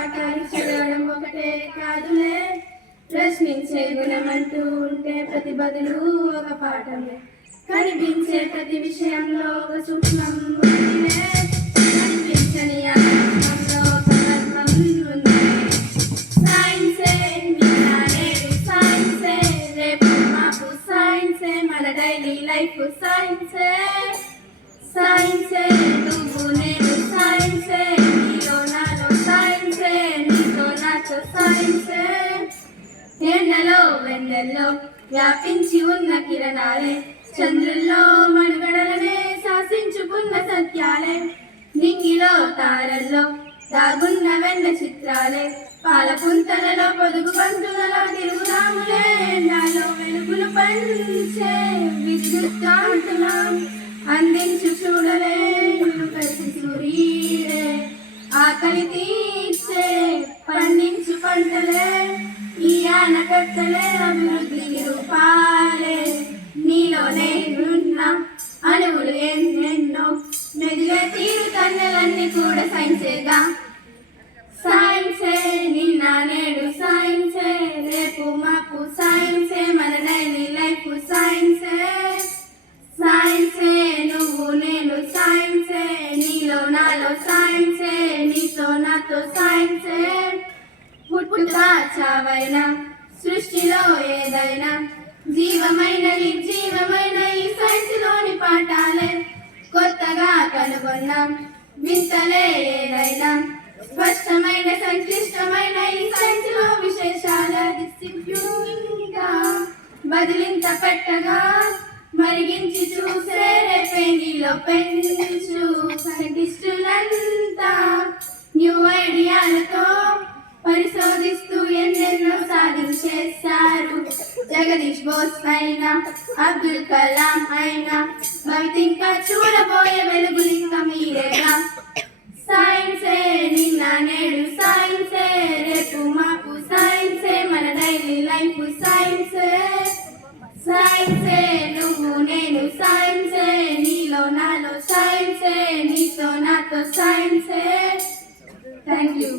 పాఠాలు చదవడం ఒకటే కాదులే, ప్రశ్నించే గుణమంటూ ఉంటే ప్రతి బదులు ఒక పాఠమే. కనిపించే ప్రతి విషయంలో ఒక సూక్ష్మం ఉందిలే, కనిపించని ఆత్మలో ఒక మర్మం ఉంది. సైన్సే నేడు సైన్సే, రేపు మాపు సైన్సే, మన డైలీ లైఫ్ సైన్సే. సైన్సే నువ్వు నేను సైన్సే, నీలో నాలో సైన్సే, నీతో నాతో సైన్సే. ఎండలో వెన్నెల్లో వ్యాపించి ఉన్న కిరణాలే, చంద్రుల్లో మనుగడలనే శాసించుకున్న సత్యాలే, నింగిలో తారల్లో దాగున్న వెన్న చిత్రాలే, పాలపుంతలలో పొదుగు బంతులలో తిరుగుదాములే. నాలో వెలుగులు పంచే విద్యుత్ కాంతులం అందించు చూడలే, కలిసి సూర్యుడే ఆకలి తీర్చే పండించు పంటలే, ఈ ఆనకట్టలే అభివృద్ధి రూపాలే. నీలోనే ఉన్న అణువులు ఎన్నెన్నో, మెదిలే తీరు కన్నెలన్నీ కూడా సైన్సేగా. సైన్సే నిన్న నేడు సైన్సే, రేపు మాపు సైన్సే, మన డైలీ లైఫ్ సైన్సే. సైన్సే నువ్వు నేను సైన్సే, నీలో నాలో సైన్సే, నీతో నాతో సైన్సే. పుట్టుక చావైనా సృష్టిలో ఏదైనా, జీవమైన నిర్జీవమైన ఈ సైన్స్ లోని పాఠాలే. కొత్తగా కనుగొన్నాం వింతలే ఏదైనా, స్పష్టమైన సంక్లిష్టమైన ఈ సైన్స్ లో విశేషాల డిస్ట్రిబ్యూటింగ్గా బదిలింత పెట్టగా, మరిగించి చూసే రేపేంగిలో పెంచు సైంటిస్టులంతా న్యూ ఐడియాలతో పరిశోధిస్తూ ఎన్నెన్నో సాధించేశారు. జగదీష్ బోస్ అయినా, అబ్దుల్ కలాం అయినా, భవిత ఇంకా చూడబోయే వెలుగులు ఇంకా మీరేగా. సైన్సే నిన్న నేడు సైన్సే, రేపు మాపు సైన్సే, మన డైలీ లైఫ్ సైన్సే. సైన్సే నువ్వు నేను సైన్సే, నీలో నాలో సైన్సే, నీతో నాతో సైన్సే. Thank you.